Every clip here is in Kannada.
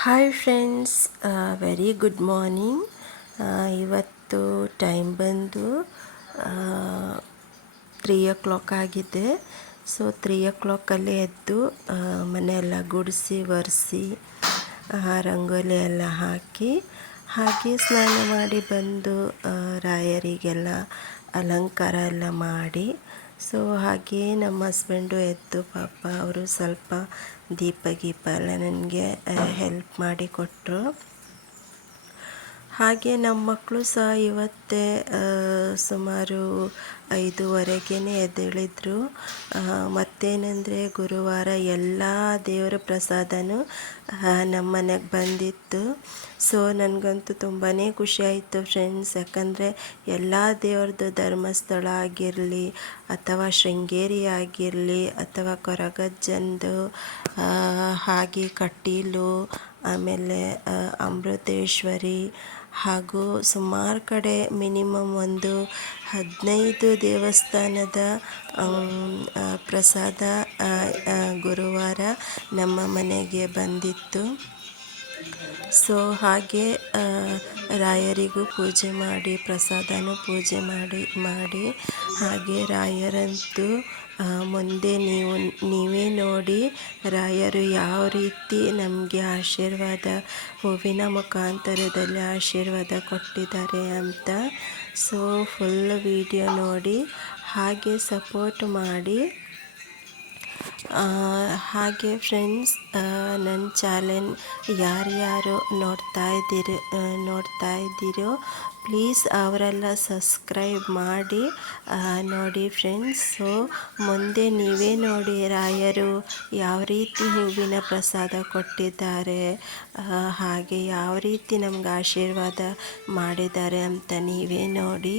Hi friends, very good morning. ಇವತ್ತು ಟೈಮ್ ಬಂದು 3 o'clock ಆಗಿದೆ. ಸೊ 3 o'clockಲ್ಲಿ ಎದ್ದು ಮನೆಯೆಲ್ಲ ಗುಡಿಸಿ ಒರೆಸಿ ರಂಗೋಲಿ ಎಲ್ಲ ಹಾಕಿ ಹಾಗೆ ಸ್ನಾನ ಮಾಡಿ ಬಂದು ರಾಯರಿಗೆಲ್ಲ ಅಲಂಕಾರ ಎಲ್ಲ ಮಾಡಿ, ಸೊ ಹಾಗೆ ನಮ್ಮ ಹಸ್ಬೆಂಡು ಎದ್ದು ಪಾಪ ಅವರು ಸ್ವಲ್ಪ ದೀಪ ಗೀಪ ಎಲ್ಲ ನನಗೆ ಹೆಲ್ಪ್ ಮಾಡಿ ಕೊಟ್ಟರು. ಹಾಗೆ ನಮ್ಮ ಮಕ್ಕಳು ಸಹ ಇವತ್ತೇ ಸುಮಾರು 5:30ಗೆ ಎದ್ದೇಳಿದ್ರು. ಮತ್ತೇನೆಂದರೆ ಗುರುವಾರ ಎಲ್ಲ ದೇವರ ಪ್ರಸಾದನೂ ನಮ್ಮ ಮನೆಗೆ ಬಂದಿತ್ತು. ಸೊ ನನಗಂತೂ ತುಂಬಾ ಖುಷಿ ಆಯಿತು ಫ್ರೆಂಡ್ಸ್. ಯಾಕಂದರೆ ಎಲ್ಲ ದೇವ್ರದ್ದು ಧರ್ಮಸ್ಥಳ ಆಗಿರಲಿ ಅಥವಾ ಶೃಂಗೇರಿ ಆಗಿರಲಿ ಅಥವಾ ಕೊರಗಜ್ಜಂದು ಹಾಗೆ ಕಟೀಲು, ಆಮೇಲೆ ಅಮೃತೇಶ್ವರಿ ಹಾಗೂ ಸುಮಾರು ಕಡೆ ಮಿನಿಮಮ್ ಒಂದು 15 ದೇವಸ್ಥಾನದ ಪ್ರಸಾದ ಗುರುವಾರ ನಮ್ಮ ಮನೆಗೆ ಬಂದಿತ್ತು. ಸೊ ಹಾಗೆ ರಾಯರಿಗೂ ಪೂಜೆ ಮಾಡಿ ಪ್ರಸಾದನೂ ಪೂಜೆ ಮಾಡಿ ಹಾಗೆ ರಾಯರಂತೂ ಮುಂದೆ ನೀವೇ ನೋಡಿ ರಾಯರು ಯಾವ ರೀತಿ ನಮಗೆ ಆಶೀರ್ವಾದ, ಹೂವಿನ ಮುಖಾಂತರದಲ್ಲಿ ಆಶೀರ್ವಾದ ಕೊಟ್ಟಿದ್ದಾರೆ ಅಂತ. ಸೊ ಫುಲ್ ವಿಡಿಯೋ ನೋಡಿ ಹಾಗೆ ಸಪೋರ್ಟ್ ಮಾಡಿ. ಹಾಗೆ ಫ್ರೆಂಡ್ಸ್, ನನ್ನ ಚಾನೆಲ್ ಯಾರ್ಯಾರು ನೋಡ್ತಾ ಇದ್ದೀರೋ ಪ್ಲೀಸ್ ಅವರೆಲ್ಲ ಸಬ್ಸ್ಕ್ರೈಬ್ ಮಾಡಿ ನೋಡಿ ಫ್ರೆಂಡ್ಸ್. ಸೊ ಮುಂದೆ ನೀವೇ ನೋಡಿ ರಾಯರು ಯಾವ ರೀತಿ ಹೂವಿನ ಪ್ರಸಾದ ಕೊಟ್ಟಿದ್ದಾರೆ, ಹಾಗೆ ಯಾವ ರೀತಿ ನಮ್ಗೆ ಆಶೀರ್ವಾದ ಮಾಡಿದ್ದಾರೆ ಅಂತ ನೀವೇ ನೋಡಿ.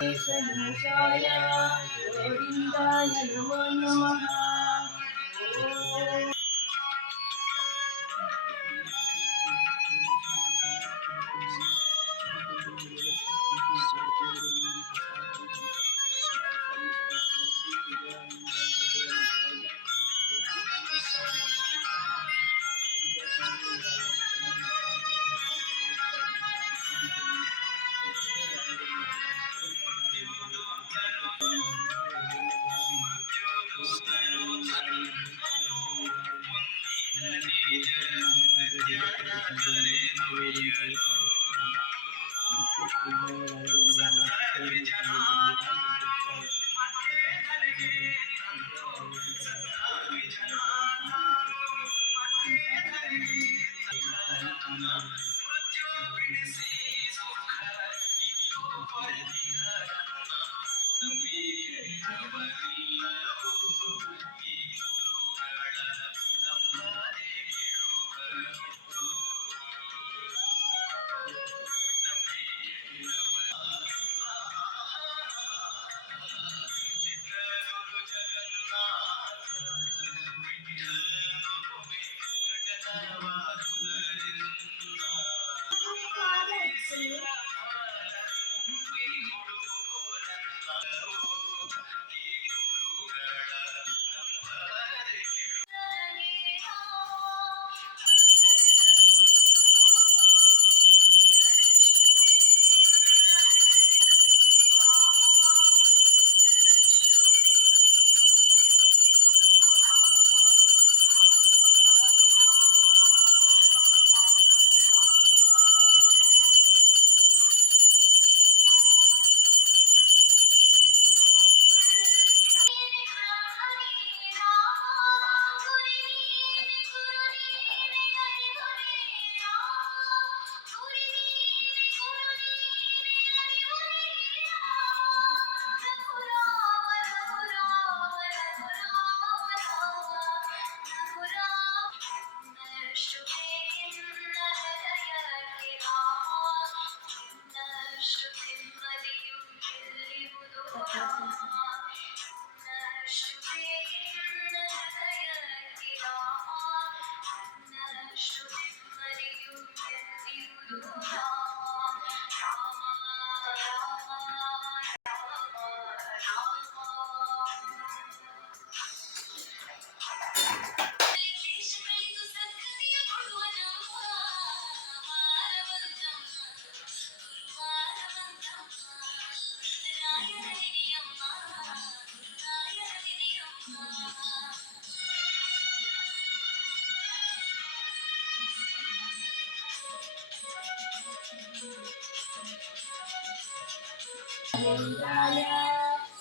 वेशभूषाय गोविन्दाय नमो नमः।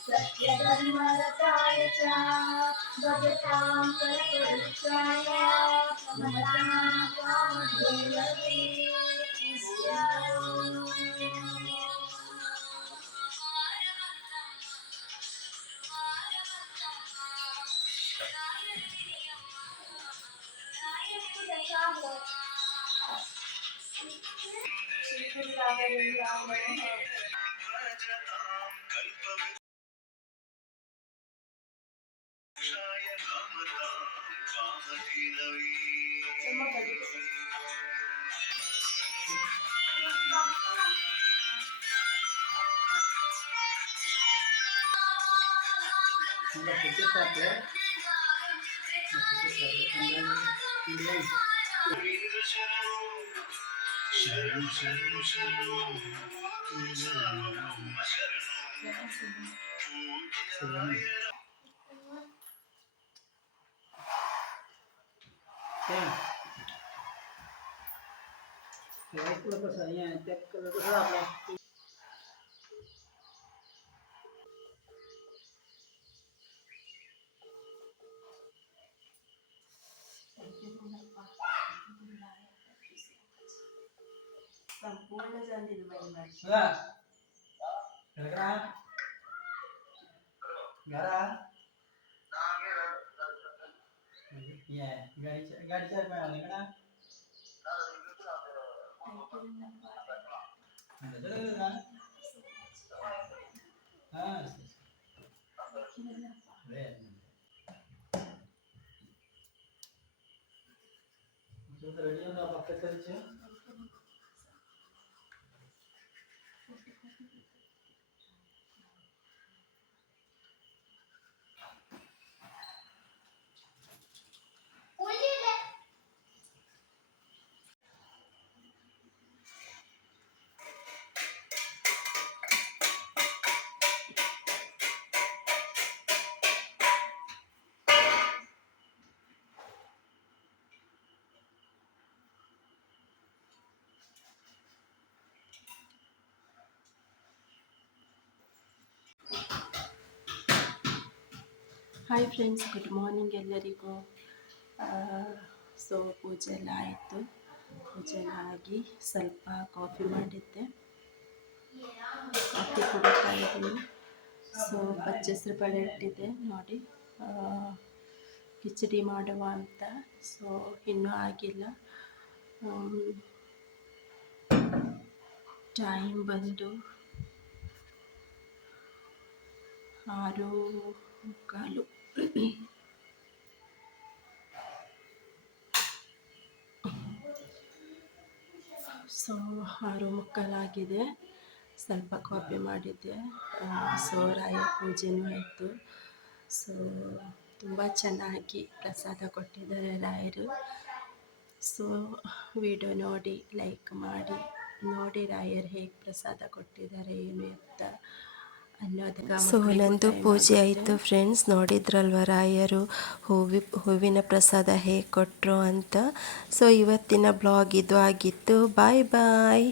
सत्यधर्मरताय च भजतां कल्पवृक्षाय नमतां कामधेनवे। संपूर्ण झालेली माझी गाडीच्या ಹಾ ಸರಿ ಅದೇ ರೆಡಿ ಒಂದು ಪಕ್ಕ ಕರಿಚೆ ಹಾಯ್ ಫ್ರೆಂಡ್ಸ್, ಗುಡ್ ಮಾರ್ನಿಂಗ್ ಎಲ್ಲರಿಗೂ. ಸೊ ಪೂಜೆ ಎಲ್ಲ ಆಯಿತು. ಪೂಜೆ ಎಲ್ಲ ಆಗಿ ಸ್ವಲ್ಪ ಕಾಫಿ ಮಾಡಿದ್ದೆ, ಕಾಫಿ ಕುಡಿತಾ ಇದ್ದೀನಿ. ಸೊ ಪಚ್ಚೆಸರು ಬೇಳೆ ಇಟ್ಟಿದ್ದೆ ನೋಡಿ, ಕಿಚಡಿ ಮಾಡುವ ಅಂತ. ಸೊ ಇನ್ನೂ ಆಗಿಲ್ಲ. ಟೈಮ್ ಬಂದು 6:15. ಸೊ 6:15 ಆಗಿದೆ. ಸ್ವಲ್ಪ ಕಾಫಿ ಮಾಡಿದ್ದೆ. ಸೊ ರಾಯರ ಪೂಜೆನೂ ಆಯಿತು. ಸೊ ತುಂಬ ಚೆನ್ನಾಗಿ ಪ್ರಸಾದ ಕೊಟ್ಟಿದ್ದಾರೆ ರಾಯರು. ಸೊ ವಿಡಿಯೋ ನೋಡಿ ಲೈಕ್ ಮಾಡಿ ನೋಡಿ ರಾಯರು ಹೇಗೆ ಪ್ರಸಾದ ಕೊಟ್ಟಿದ್ದಾರೆ ಏನು ಅಂತ ಅನ್ನೋದನ್ನ. ಸೊ ನಂದು ಪೂಜೆ ಆಯಿತು ಫ್ರೆಂಡ್ಸ್. ನೋಡಿದ್ರಲ್ವ ರಾಯರು ಹೂವಿನ ಪ್ರಸಾದ ಹೇಗೆ ಕೊಟ್ಟರು ಅಂತ. ಸೊ ಇವತ್ತಿನ ಬ್ಲಾಗ್ ಇದು ಆಗಿತ್ತು. ಬಾಯ್ ಬಾಯ್.